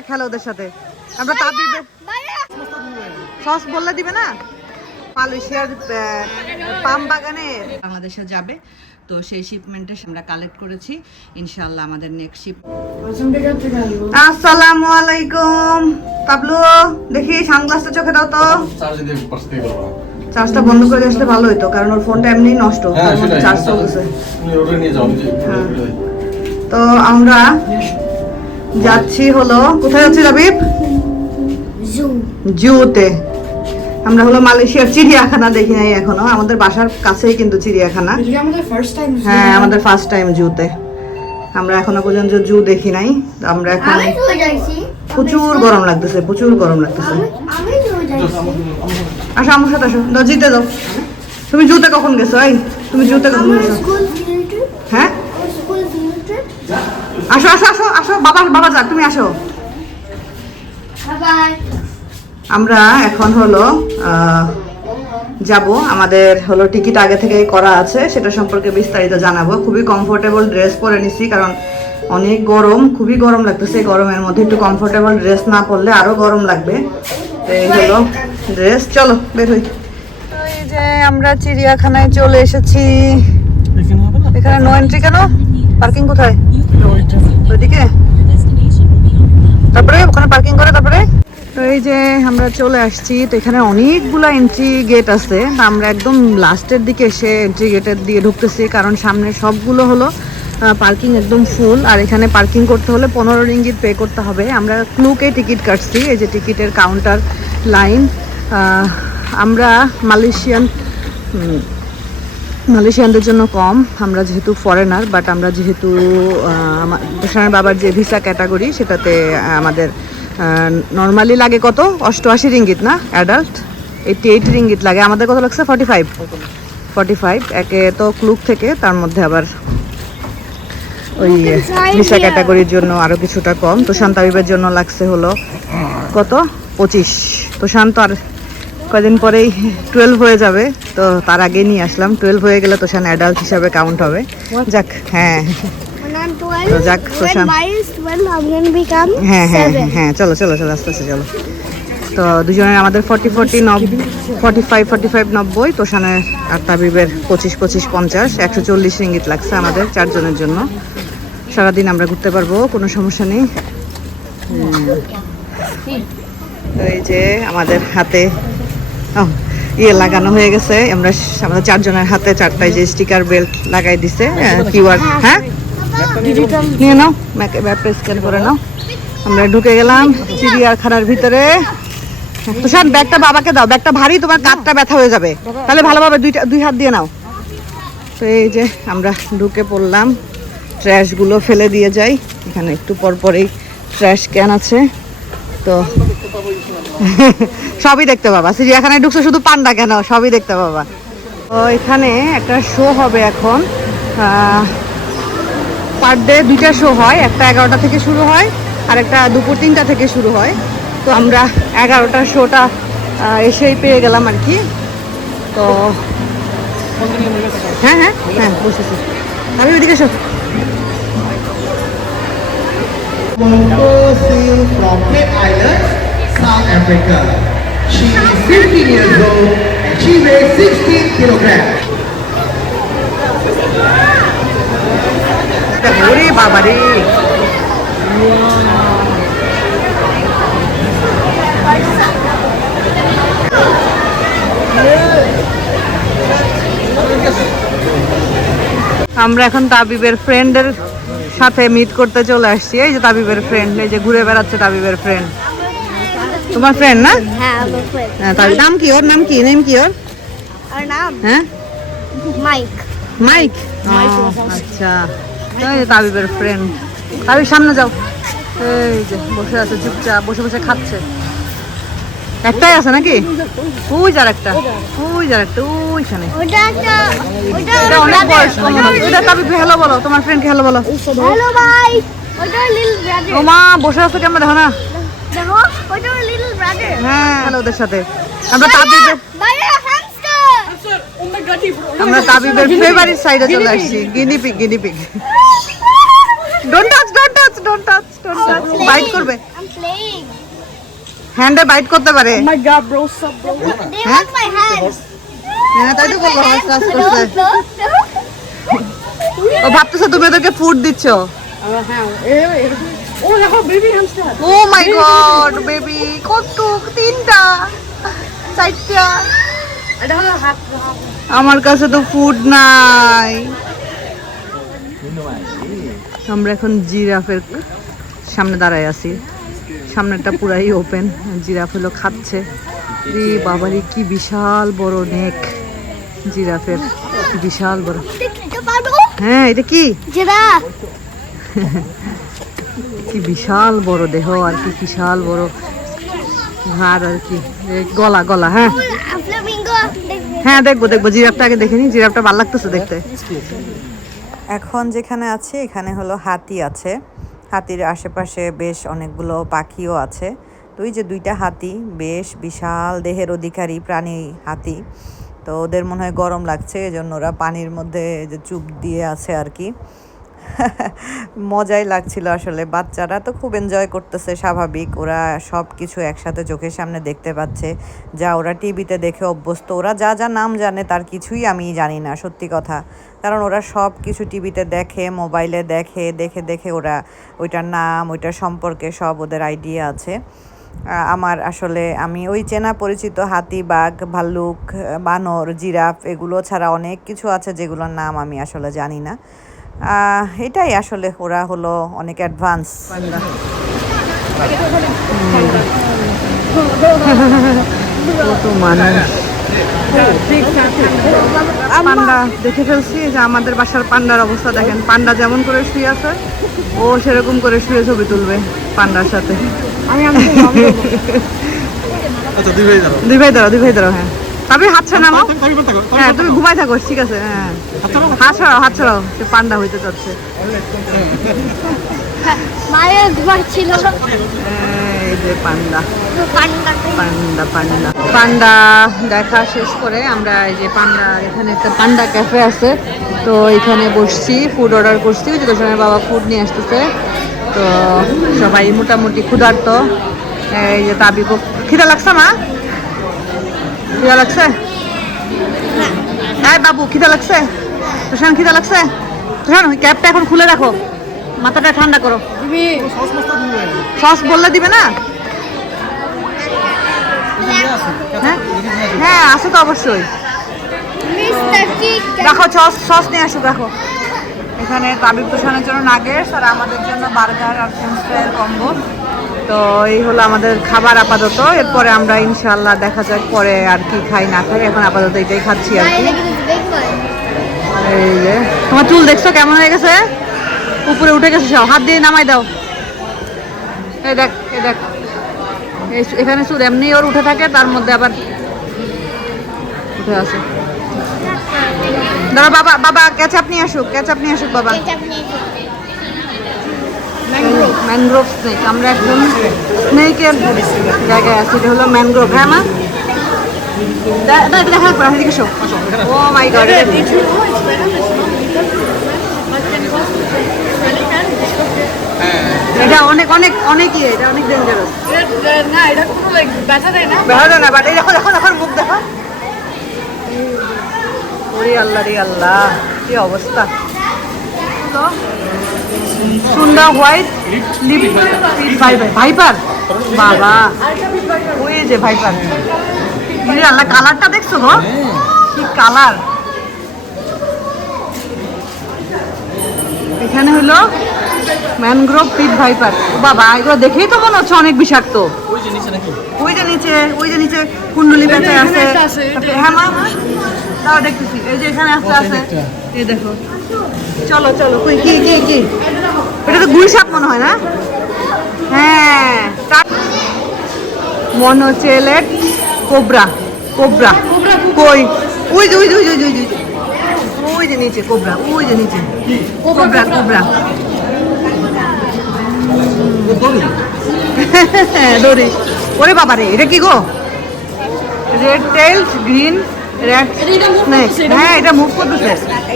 করে খেলে ওদের সাথে। আমরা তাবিবে সস বললে দিবে না। মালয়েশিয়ার পাম বাগানে বাংলাদেশে যাবে, তো সেই শিপমেন্টে আমরা কালেক্ট করেছি। ইনশাআল্লাহ আমাদের নেক্সট শিপ। আসসালামু আলাইকুম। তাবলু দেখি সানগ্লাসটা চোখে দাও তো। চার্জটা বন্ধ করে আসলে ভালো হতো, কারণ ওর ফোনটা এমনি নষ্ট, চার্জ চলতেছে। তো আমরা যাচ্ছি হলো, কোথায় যাচ্ছি রাবিব? জুতে। আমরা হলো মালয়েশিয়ার চিড়িয়াখানা দেখি নাই এখনো, আমাদের বাসার কাছেই কিন্তু চিড়িয়াখানা। হ্যাঁ, আমাদের ফার্স্ট টাইম জুতে। আমরা এখনো পর্যন্ত জু দেখি নাই। আমরা এখন প্রচুর গরম লাগতেছে, প্রচুর গরম লাগতেছে। আসো আমার সাথে, আসো জিতে যাও। তুমি জুতে কখন গেছো? এই তুমি জুতে কখন গেছো? হ্যাঁ, আসো আসো আসো আসো, বাবা বাবা যাক, তুমি আসো। আমরা এখন হলো যাব, আমাদের হলো টিকিট আগে থেকেই করা আছে, সেটা সম্পর্কে বিস্তারিত জানাবো। খুবই কমফোর্টেবল ড্রেস পরে নিছি, কারণ অনেক গরম, খুবই গরম লাগতেছে। গরমের মধ্যে একটু কমফোর্টেবল ড্রেস না পরলে আরো গরম লাগবে। তো এই হলো ড্রেস, চলো বের হই। এই যে আমরা চিড়িয়াখানায় চলে এসেছি। এখানে নো এন্ট্রি কেন? পার্কিং কোথায়? ওইদিকে, তারপরে ওখানে পার্কিং করে তারপরে। তো এই যে আমরা চলে আসছি। তো এখানে অনেকগুলা এন্ট্রি গেট আছে, আমরা একদম লাস্টের দিকে এসে এন্ট্রি গেটের দিয়ে ঢুকতেছি, কারণ সামনে সবগুলো হলো পার্কিং একদম ফুল। আর এখানে পার্কিং করতে হলে 15 রিঙ্গিত পে করতে হবে। আমরা ক্লুকে টিকিট কাটছি, এই যে টিকিটের কাউন্টার লাইন। আমরা মালয়েশিয়ানদের জন্য কম, আমরা যেহেতু ফরেনার, বাট আমরা যেহেতু তুষারের বাবার যে ভিসা ক্যাটাগরি, সেটাতে আমাদের নর্মালি লাগে কত 88 রিঙ্গিত না, অ্যাডাল্ট 88 রিঙ্গিত লাগে। আমাদের কত লাগছে? 45 একে তো ক্লুক থেকে, তার মধ্যে আবার ওই ভিসা ক্যাটাগরির জন্য আরও কিছুটা কম। তো শান্তাবিবের জন্য লাগছে হলো কত 25। তো শান্ত আর কদিন পরেই 12 হয়ে যাবে, তো তার আগে নিয়ে আসলাম। 12 হয়ে গেলে তোষান অ্যাডাল্ট হিসাবে কাউন্ট হবে। যাক, হ্যাঁ যাক তোষান, হ্যাঁ হ্যাঁ হ্যাঁ, চলো চলো চলো আস্তে আস্তে চলো। তো দুজনের আমাদের 45 90, তোষানের আর তাবিবের 25 50 140 রিঙ্গিত লাগছে আমাদের চারজনের জন্য। সারাদিন আমরা ঘুরতে পারবো, কোনো সমস্যা নেই। তো এই যে আমাদের হাতে ইয়ে লাগানো হয়ে গেছে, আমরা আমাদের চারজনের হাতে চারটায় যে স্টিকার বেল্ট লাগাই দিছে, কিউআর। হ্যাঁ, নিয়ে নাও, ম্যাপটা স্ক্যান করে নাও। আমরা ঢুকে গেলাম চিড়িয়াখানার ভিতরে। তুষার ব্যাগটা বাবাকে দাও, ব্যাগটা ভারী, তোমার কাঁধটা ব্যথা হয়ে যাবে, তাহলে ভালোভাবে দুই হাত দিয়ে নাও। তো এই যে আমরা ঢুকে পড়লাম, ট্র্যাশগুলো ফেলে দিয়ে যাই। এখানে একটু পর পরেই ট্র্যাশ ক্যান আছে, তো সবই দেখতে পাবা। চিড়িয়াখানায় ঢুকছে, শুধু পান্ডা কেন, সবই দেখতে পাবা। তো এখানে একটা শো হবে এখন, পার ডে 2টা শো হয়, একটা 11টা থেকে শুরু হয়, আর একটা দুপুর 3টা থেকে শুরু হয়। তো আমরা 11টার শোটা এসেই পেয়ে গেলাম আর কি। তো হ্যাঁ হ্যাঁ হ্যাঁ বসেছি, আমি ওইদিকে show. From Plate Island, South Africa. She is 15 years old and she weighs 16 kilograms. ওরে বাবা রে, আমরা এখন তাবিবের ফ্রেন্ডের সাথে মিট করতে চলে আসছি। এই যে তাবিবের ফ্রেন্ড, এই যে ঘুরে বেড়াচ্ছে তাবিবের ফ্রেন্ড। তোমার ফ্রেন্ড না? হ্যাঁ, আমার ফ্রেন্ড। হ্যাঁ, তার নাম কি? ওর নাম কি? নেম কি ওর? আর নাম? হ্যাঁ, মাইক। মাইক। আচ্ছা, এই যে তাবিবের ফ্রেন্ড। তাবিব সামনে যাও। এই যে বসে আছে চুপচাপ, বসে বসে খাচ্ছে। একটাই আছে নাকি? ওই যার একটা, ওই যার একটা, ওইখানে। এটা অনেক বয়স কম। এটা তাবিব হ্যালো বলো, তোমার ফ্রেন্ডকে হ্যালো বলো। হ্যালো ভাই, ওটা লিটল ব্রাদার। ও মা, বসে আছে কেমন দেখো না। দেখো, ওটা লিটল ব্রাদার। হ্যাঁ, হ্যালো ওদের সাথে। আমরা তাবিবের, বাইরে হ্যামস্টার। আমরা তাবিবের ফেভারিট সাইডে চলে আসছি, guinea pig. Don't touch, don't touch. Don't touch bite করবে, I'm playing. হ্যান্ডে বাইট করতে পারে। They Huh? want my hands. হ্যাঁ তাই তো বলবো, কাজ No, করছে। no, no. ও ভাবতেছে তুমি ওদেরকে ফুড দিচ্ছ। ও মাই গড বেবি, কত, 3টা 4টা। আমার কাছে তো ফুড নাই। আমরা এখন জিরাফের সামনে দাঁড়ায় আছি, সামনেটা পুরাই ওপেন, জিরাফ হলো খাচ্ছে। রে বাবারে কি বিশাল বড় নেক জিরাফের, কি বিশাল বড়। হ্যাঁ এটা কি, Giraffe. কি বিশাল বড় দেহ আর কি বিশাল বড় ঘাড় আর কি, গলা গলা। হ্যাঁ Flamingo. হ্যাঁ দেখবো দেখবো, জিরাফটা আগে দেখে নি, জিরাফটা ভালো লাগতেছে দেখতে। এখন যেখানে আছে এখানে হলো হাতি আছে, হাতির আশেপাশে বেশ অনেকগুলো পাখিও আছে। তো ওই যে 2টা হাতি, বেশ বিশাল দেহের অধিকারী প্রাণী হাতি। তো ওদের মনে হয় গরম লাগছে, এজন্য ওরা পানির মধ্যে যে চুপ দিয়ে আছে আর কি। মজাই লাগছিল আসলে, বাচ্চারা তো খুব এনজয় করতেছে, স্বাভাবিক, ওরা সব কিছু একসাথে চোখের সামনে দেখতে পাচ্ছে, যা ওরা টিভিতে দেখে অভ্যস্ত। ওরা যা যা নাম জানে তার কিছুই আমি জানি না, সত্যি কথা, কারণ ওরা সব কিছু টিভিতে দেখে, মোবাইলে দেখে, দেখে দেখে ওরা ওইটার নাম, ওইটার সম্পর্কে সব ওদের আইডিয়া আছে। আমার আসলে আমি ওই চেনা পরিচিত হাতি, বাঘ, ভাল্লুক, বানর, জিরাফ এগুলো ছাড়া অনেক কিছু আছে যেগুলোর নাম আমি আসলে জানি না। এটাই আসলে, ওরা হলো অনেক অ্যাডভান্স। কত মানুষ, পান্ডা দেখে ফেলছি, যে আমাদের বাসার পান্ডার অবস্থা দেখেন, পান্ডা যেমন করে শুয়ে আছে ও সেরকম করে শুয়ে ছবি তুলবে পান্ডার সাথে। আচ্ছা দুই ভাই দাঁড়াও, দুই ভাই দাঁড়াও। হ্যাঁ তবে হাত ছাড়া নামাও। হ্যাঁ তুমি ঘুমাই থাকো, ঠিক আছে। হ্যাঁ হাত ছাড়াও, সে পান্ডা হইতে চাচ্ছে। মায়ের ঘর ছিল। এই যে পান্ডা, পান্ডা। পান্ডা পান্ডা পান্ডা দেখা শেষ করে আমরা এই যে পান্ডা, এখানে একটা পান্ডা ক্যাফে আছে, তো এখানে বসছি, ফুড অর্ডার করছি, ওই যে তোষণের বাবা ফুড নিয়ে আসতেছে। তো সবাই মোটামুটি ক্ষুধার্ত। এই যে তাবি, খিদা লাগছে মা, খিদা লাগছে? হ্যাঁ বাবু খিদা লাগছে? তোষান খিদা লাগছে? তোষান ওই ক্যাপটা এখন খুলে রাখো, মাথাটা ঠান্ডা করো। সস বললে দিবে না? হ্যাঁ হ্যাঁ আছে তো অবশ্যই। Mister chicken. রাখো সস নিয়ে আসুক, রাখো। এখানে তাবিব তোষানের জন্য নাগেটস আর আমাদের জন্য বার্গার আর ফ্রেঞ্চ ফ্রাইয়ের কম্বো। তো এই হলো আমাদের খাবার আপাতত, এরপরে আমরা ইনশাল্লাহ দেখা যাক পরে আর কি খাই না খাই, এখন আপাতত এটাই খাচ্ছি আর কি। এই যে তোমার চুল দেখছো কেমন হয়ে গেছে, উপরে উঠে গেছে সব, হাত দিয়ে নামাই দাও। এই দেখ এখানে চুল এমনি ওর উঠে থাকে, তার মধ্যে আবার উঠে আসে। দাঁড়া বাবা ক্যাচআপ নিয়ে আসুক বাবা। ম্যানগ্রোভ স্নেক, আমরা একদম স্নেকের জায়গায় আছি, এটা হলো ম্যানগ্রোভ। হ্যাঁ মা দেখা এদিকে শো। ও মাই গড, এটা অনেক অনেক অনেক ইয়ে, এটা অনেক ডেঞ্জারাস। না এটা কোনো ব্যথা দেয় না, ব্যথা দেয় না, বাট এই দেখো মুখ দেখো। ওরে আল্লাহ রে আল্লাহ, কি অবস্থা। তো সুন্দর হোয়াইট লিপ ভাইপার, বাবা ওই যে ভাইপার। ওরে আল্লাহ, কালারটা দেখছো গো, কি কালার। এখানে হলো ম্যানগ্রোভ পিট ভাইপার। বাবা এগুলো দেখেই তো মনে হচ্ছে অনেক বিষাক্ত। ওই যে নিচে কুন্ডলি পেঁচা আছে। হ্যাঁ মা তাও দেখতেছি, এই যে এখানে আছে, এই দেখো। চলো কই কি এটা তো গুই সাপ মনে হয় না? হ্যাঁ মনে হচ্ছে কোবরা কই, ওই যে নিচে কোবরা, ওই যে নিচে কোবরা। দড়ি, ওরে বাবা রে, এটা কি গো? Red tailed green red snake. হ্যাঁ এটা মুভ করতেছে,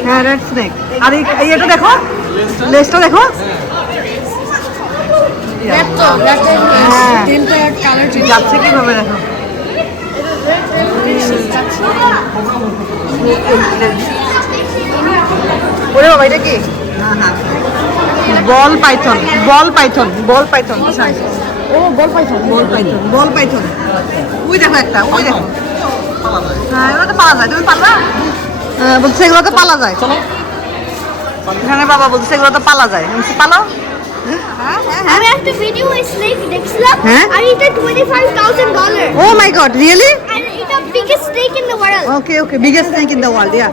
হ্যাঁ রেড স্নেক। আর এটা দেখো, লেজটা দেখো, হ্যাঁ। তেলটা কালার যাচ্ছে কিভাবে দেখো ওরে বাবা এটা কি বল পাইথন বল পাইথন বল পাইথন ও বল পাইছো বল পাইথন বল পাইথন ওই দেখো একটা ওই দেখো হ্যাঁ এগুলো তো পালা যায় তুমি পারবা বলছে এগুলো তো পালা যায় এখানে বাবা বলছে এগুলো তো পালা যায় আমি বলছি, পালাও আমি একটা ভিডিও স্নেক দেখছিলাম হ্যাঁ? আর এটা $25,000 ও মাই গড রিয়েলি আর এটা biggest snake in the world okay okay biggest snake in the world yeah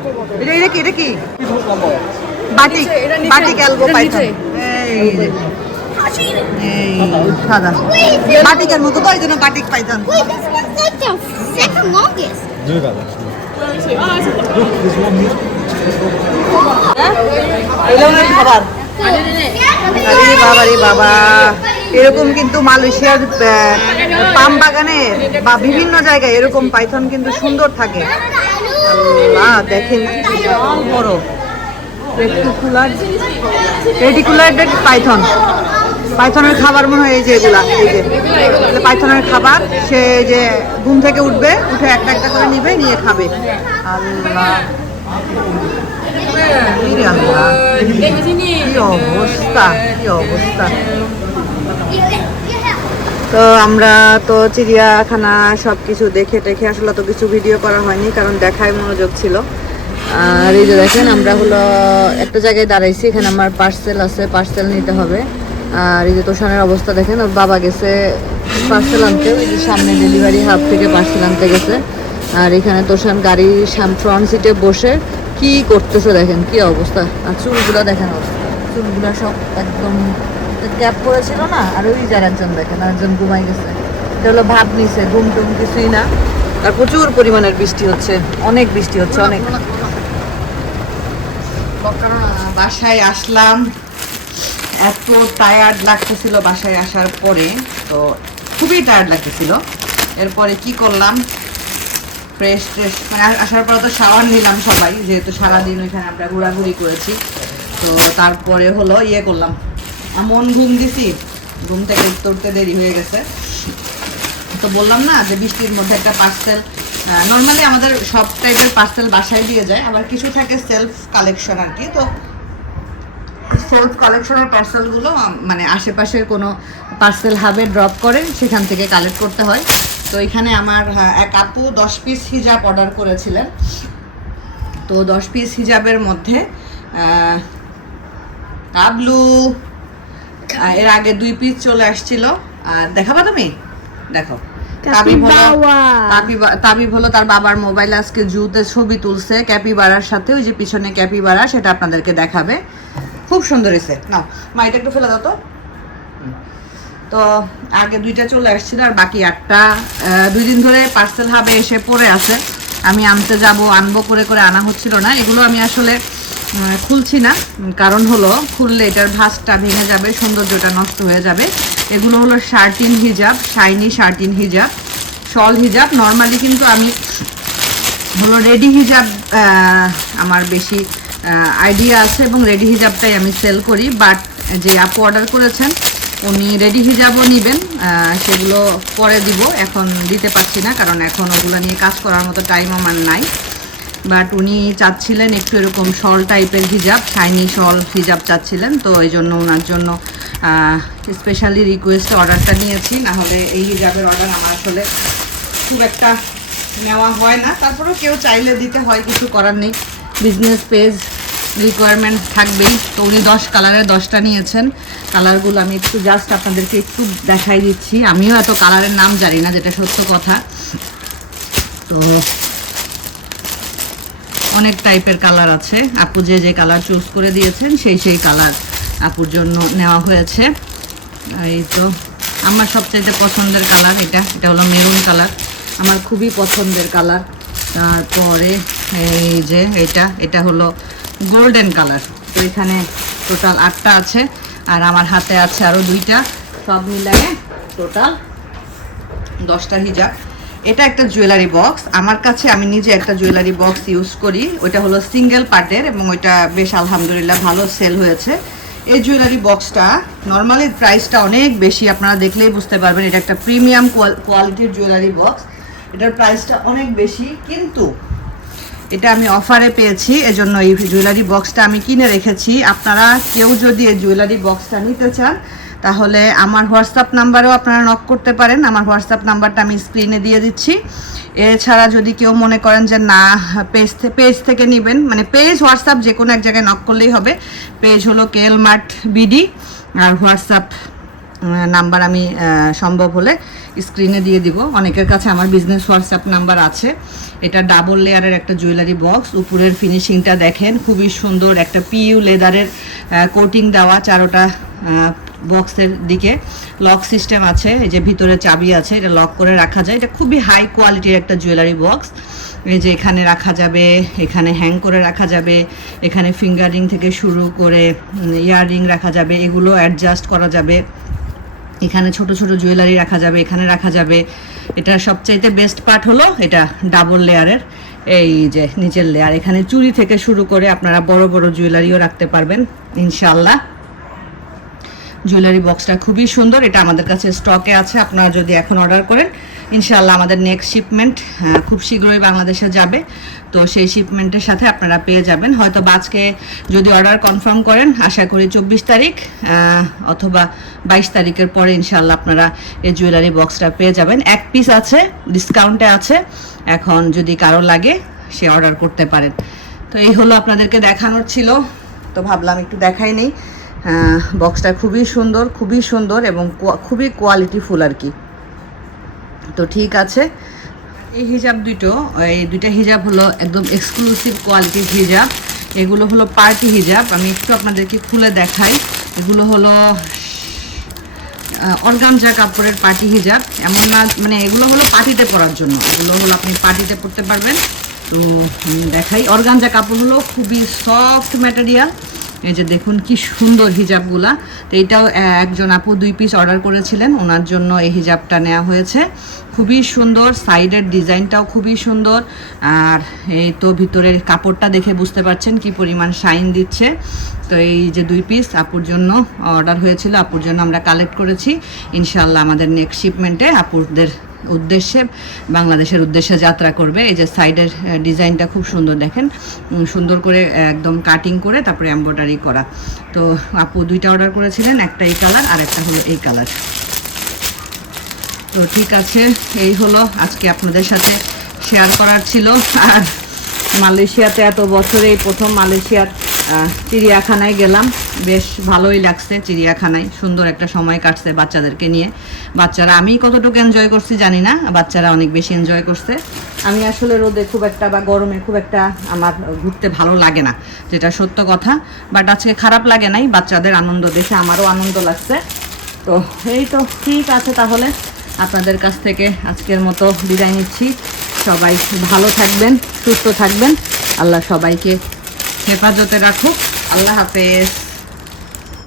এটা কি বাটিক এটা নিচে, বাটিক এলবো এটা পাইথন নিচে। এই যে, এই সাদা Wait, বাটিকের মতো তো এই জন্য batik Python wait, this one's like the second longest. এগুলো ওনার খাবার আরে বাবা রে বাবা এরকম কিন্তু মালয়েশিয়ার পাম বাগানে বা বিভিন্ন জায়গায় এরকম পাইথন কিন্তু সুন্দর থাকে আল্লাহ দেখেন কি বিশাল বড় রেটিকুলার পাইথন পাইথনের খাবার মনে হয় এই যে এগুলা এই যে এগুলো পাইথনের খাবার সে এই যে ঘুম থেকে উঠবে উঠে একটা একটা করে নিবে নিয়ে খাবে আল্লাহ ইরে আল্লাহ কি অবস্থা কি অবস্থা তো আমরা তো চিড়িয়াখানা সব কিছু দেখে টেখে আসলে তো কিছু ভিডিও করা হয়নি কারণ দেখায় মনোযোগ ছিল আর এই যে দেখেন আমরা হলো একটা জায়গায় দাঁড়াইছি এখানে আমার পার্সেল আছে পার্সেল নিতে হবে আর এই যে তোষানের অবস্থা দেখেন ওর বাবা গেছে পার্সেল আনতে ওই যে সামনে ডেলিভারি হাব থেকে পার্সেল আনতে গেছে আর এখানে তোষান গাড়ির ফ্রন্ট সিটে বসে কি করতেছে দেখেন কি অবস্থা আর চুলগুলো দেখেন ওর চুলগুলো সব একদম ক্যাপ পরেছিল না আর ওই যার একজন দেখেন আরেকজন ঘুমাই গেছে এটা হলো ভাব নিছে ঘুম টুম কিছুই না আর প্রচুর পরিমাণের বৃষ্টি হচ্ছে অনেক বৃষ্টি হচ্ছে অনেক বাসায় আসলাম এত টায়ার্ড লাগতেছিল বাসায় আসার পরে তো খুবই টায়ার্ড লাগতেছিল এরপরে কি করলাম ফ্রেশ ট্রেশ মানে আসার পরে তো শাওয়ার নিলাম সবাই যেহেতু সারাদিন ওইখানে আমরা ঘোরাঘুরি করেছি তো তারপরে হলো ইয়ে করলাম এমন ঘুম দিছি ঘুম থেকে উঠতে দেরি হয়ে গেছে তো বললাম না যে বৃষ্টির মধ্যে একটা পার্সেল নর্মালি আমাদের সব টাইপের পার্সেল বাসায় দিয়ে যায় আবার কিছু থাকে সেলফ কালেকশন আর কি তো সেলফ কালেকশনের পার্সেলগুলো মানে আশেপাশের কোনো পার্সেল হাবে ড্রপ করে সেখান থেকে কালেক্ট করতে হয় তো এখানে আমার এক আপু 10 পিস হিজাব অর্ডার করেছিলেন তো 10 পিস হিজাবের মধ্যে কাবলু এর আগে 2 পিস চলে আসছিল আর দেখাবা তুমি দেখো তাবিব হলো তার বাবার মোবাইল আজকে জুতে ছবি তুলছে ক্যাপিবারার সাথে ওই যে পিছনে ক্যাপিবারা সেটা আপনাদেরকে দেখাবে খুব সুন্দর হয়েছে নাও মা এটা একটু ফেলে দাও তো তো আগে 2টা চলে আসছিল আর বাকি একটা 2 দিন ধরে পার্সেল হাবে এসে পড়ে আছে আমি আনতে যাব আনবো করে করে আনা হচ্ছিল না এগুলো আমি আসলে খুলছি না কারণ হলো খুললে এটার ভাঁজটা ভেঙে যাবে সৌন্দর্যটা নষ্ট হয়ে যাবে এগুলো হলো শার্টিন হিজাব শাইনি শার্টিন হিজাব শল হিজাব নর্মালি কিন্তু আমি হলো রেডি হিজাব আমার বেশি আইডিয়া আছে এবং রেডি হিজাবটাই আমি সেল করি বাট যে আপু অর্ডার করেছেন উনি রেডি হিজাবও নেবেন সেগুলো পরে দিব এখন দিতে পারছি না কারণ এখন ওগুলো নিয়ে কাজ করার মতো টাইম আমার নাই বাট উনি চাচ্ছিলেন একটু এরকম শল টাইপের হিজাব শাইনি শল হিজাব চাচ্ছিলেন তো এই জন্য ওনার জন্য স্পেশালি রিকোয়েস্টে অর্ডারটা নিয়েছি না হলে এই হিজাবের অর্ডার আমার আসলে খুব একটা নেওয়া হয় না তারপরেও কেউ চাইলে দিতে হয় কিছু করার নেই বিজনেস পেজ রিকোয়ারমেন্ট থাকবেই তো উনি 10 কালারের 10টা নিয়েছেন কালারগুলো আমি একটু জাস্ট আপনাদেরকে একটু দেখাই দিচ্ছি আমিও এত কালারের নাম জানি না যেটা সত্য কথা তো অনেক টাইপের কালার আছে আপু যে কালার চুজ করে দিয়েছেন সেই কালার আপুর জন্য নেওয়া হয়েছে এই তো আমার সবচেয়ে পছন্দের কালার এটা হলো মেরুন কালার আমার খুবই পছন্দের কালার তারপরে এই যে এটা হলো গোল্ডেন কালার তো এখানে টোটাল 8টা আছে আর আমার হাতে আছে আরও 2টা সব মিলিয়ে টোটাল 10টা হিজাব এটা একটা জুয়েলারি বক্স আমার কাছে আমি নিজে একটা জুয়েলারি বক্স ইউজ করি ওইটা হলো সিঙ্গেল পার্টের এবং ওইটা বেশ আলহামদুলিল্লাহ ভালো সেল হয়েছে এই জুয়েলারি বক্সটা নর্মালি প্রাইসটা অনেক বেশি, আপনারা দেখলেই বুঝতে পারবেন এটা একটা প্রিমিয়াম কোয়ালিটির জুয়েলারি বক্স। এটার প্রাইসটা অনেক বেশি, কিন্তু এটা আমি অফারে পেয়েছি, এজন্য এই জুয়েলারি বক্সটা আমি কিনে রেখেছি। আপনারা কেউ যদি এই জুয়েলারি বক্সটা নিতে চান তাহলে আমার হোয়াটসঅ্যাপ নাম্বারেও আপনারা নক করতে পারেন। আমার হোয়াটসঅ্যাপ নাম্বারটা আমি স্ক্রিনে দিয়ে দিচ্ছি। এছাড়া যদি কেউ মনে করেন যে না পেজ থেকে নেবেন, মানে পেজ হোয়াটসঅ্যাপ যে কোনো এক জায়গায় নক করলেই হবে। পেজ হলো কেএল মার্ট বিডি, আর হোয়াটসঅ্যাপ নাম্বার আমি সম্ভব হলে স্ক্রিনে দিয়ে দিব। অনেকের কাছে আমার বিজনেস হোয়াটসঅ্যাপ নাম্বার আছে। এটা ডাবল লেয়ারের একটা জুয়েলারি বক্স, উপরের ফিনিশিংটা দেখেন খুবই সুন্দর, একটা পিইউ লেদারের কোটিং দেওয়া চারোটা বক্সের দিকে। লক সিস্টেম আছে, এই যে ভিতরে চাবি আছে, এটা লক করে রাখা যায়। এটা খুবই হাই কোয়ালিটির একটা জুয়েলারি বক্স। এই যে এখানে রাখা যাবে, এখানে হ্যাং করে রাখা যাবে, এখানে ফিঙ্গার রিং থেকে শুরু করে ইয়াররিং রাখা যাবে, এগুলো অ্যাডজাস্ট করা যাবে। এখানে ছোট ছোট জুয়েলারি রাখা যাবে, এখানে রাখা যাবে। এটার সবচাইতে বেস্ট পার্ট হলো এটা ডাবল লেয়ারের এই যে নিচের লেয়ার। এখানে চুড়ি থেকে শুরু করে আপনারা বড় বড় জুয়েলারিও রাখতে পারবেন ইনশাআল্লাহ। জুয়েলারি বক্সটা খুবই সুন্দর, এটা আমাদের কাছে স্টকে আছে। আপনারা যদি এখন অর্ডার করেন ইনশাআল্লাহ আমাদের নেক্সট শিপমেন্ট খুব শীঘ্রই বাংলাদেশে যাবে। তো সেই শিপমেন্টের সাথে আপনারা পেয়ে যাবেন। হয়তো আজকে যদি অর্ডার কনফার্ম করেন আশা করি 24 তারিখ অথবা 22 তারিখের পরে ইনশাআল্লাহ আপনারা এই জুয়েলারি বক্সটা পেয়ে যাবেন। এক পিস আছে, ডিসকাউন্টে আছে, এখন যদি কারো লাগে সে অর্ডার করতে পারেন। তো এই হলো আপনাদেরকে দেখানোর ছিল, তো ভাবলাম একটু দেখাই নেই। বক্সটা খুবই সুন্দর এবং খুবই কোয়ালিটিফুল আর কি। তো ঠিক আছে, এই হিজাব এই দুইটা হিজাব হলো একদম এক্সক্লুসিভ কোয়ালিটির হিজাব। এগুলো হলো পার্টি হিজাব। আমি একটু আপনাদেরকে খুলে দেখাই। এগুলো হলো অর্গানজা কাপড়ের পার্টি হিজাব। এমন না, মানে এগুলো হলো পার্টিতে পরার জন্য, এগুলো হলো আপনি পার্টিতে পরতে পারবেন। তো আমি দেখাই, অর্গানজা কাপড় হলো খুবই সফট ম্যাটেরিয়াল। এই যে দেখুন কি সুন্দর হিজাবগুলা। তো এটাও একজন আপু 2 পিস অর্ডার করেছিলেন, ওনার জন্য এই হিজাবটা নেওয়া হয়েছে। খুবই সুন্দর, সাইডের ডিজাইনটাও খুবই সুন্দর। আর এই তো ভিতরের কাপড়টা দেখে বুঝতে পারছেন কি পরিমাণ শাইন দিচ্ছে। তো এই যে 2 পিস আপুর জন্য অর্ডার হয়েছিল, আপুর জন্য আমরা কালেক্ট করেছি। ইনশাআল্লাহ আমাদের নেক্সট শিপমেন্টে আপুদের উদ্দেশ্যে বাংলাদেশের উদ্দেশ্যে যাত্রা করবে। এই যে সাইডের ডিজাইনটা খুব সুন্দর, দেখেন সুন্দর করে একদম কাটিং করে তারপরে এমব্রয়ডারি করা। তো আপু 2টা অর্ডার করেছিলেন, একটা এই কালার আর একটা হলো এই কালার। তো ঠিক আছে, এই হলো আজকে আপনাদের সাথে শেয়ার করার ছিল। আর মালয়েশিয়াতে এত বছরে এই প্রথম মালয়েশিয়ার চিড়িয়াখানায় গেলাম, বেশ ভালোই লাগছে। চিড়িয়াখানায় সুন্দর একটা সময় কাটছে বাচ্চাদেরকে নিয়ে। বাচ্চারা, আমি কতটুকু এনজয় করছি জানি না, বাচ্চারা অনেক বেশি এনজয় করছে। আমি আসলে রোদে খুব একটা বা গরমে খুব একটা আমার ঘুরতে ভালো লাগে না, যেটা সত্য কথা। বাট আজকে খারাপ লাগে নাই, বাচ্চাদের আনন্দ দেখে আমারও আনন্দ লাগছে। তো এই তো ঠিক আছে, তাহলে আপনাদের কাছ থেকে আজকের মতো বিদায় নিচ্ছি। সবাই ভালো থাকবেন, সুস্থ থাকবেন, আল্লাহ সবাইকে হেফাজতে রাখুক। আল্লাহ হাফেজ।